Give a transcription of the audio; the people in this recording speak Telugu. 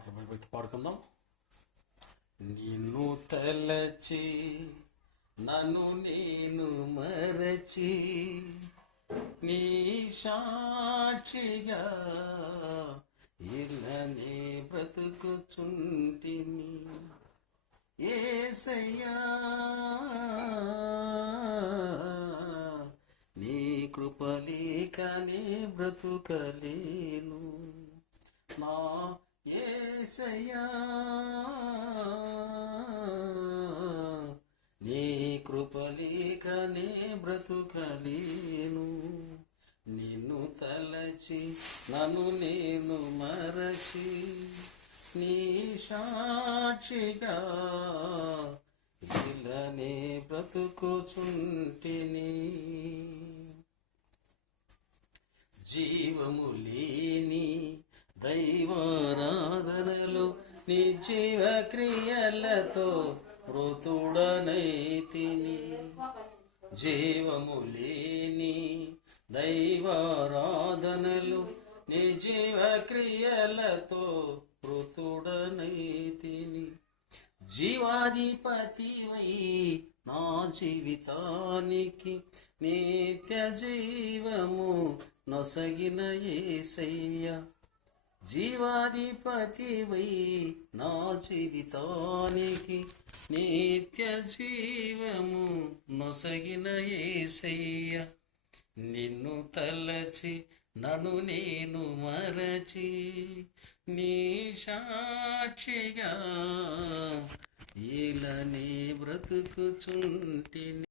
పాటలు భయభక్తి పాడుకుందాం. నిన్ను తలచి నన్ను నేను మరచి నీ సాక్షిగా ఇలానే బ్రతుకుచుంటిని యేసయ్యా, నీ కృపలేకనే బ్రతుకలేను నా యేసయ్యా, నీ కృపలేకనే బ్రతుకలేను. నిన్ను తలచి నన్ను నేను మరచి నీ సాక్షిగా ఇలానే బ్రతుకుచుంటిని. జీవము లేని దైవారాధనలో నీ జీవ క్రియలతో మృతుడనైతిని. జీవము లేని దైవారాధనలు నీ జీవ క్రియలతో మృతుడనైతిని. జీవాధిపతివై నా జీవితానికి నిత్య జీవము నొసగిన యేసయ్యా, జీవాధిపతివై నా జీవితానికి నిత్య జీవము నొసగిన యేసయ్యా, నిన్ను తలచి నన్ను నేను మరచి నీ సాక్షిగా ఇలానే బ్రతుకుచుంటిని.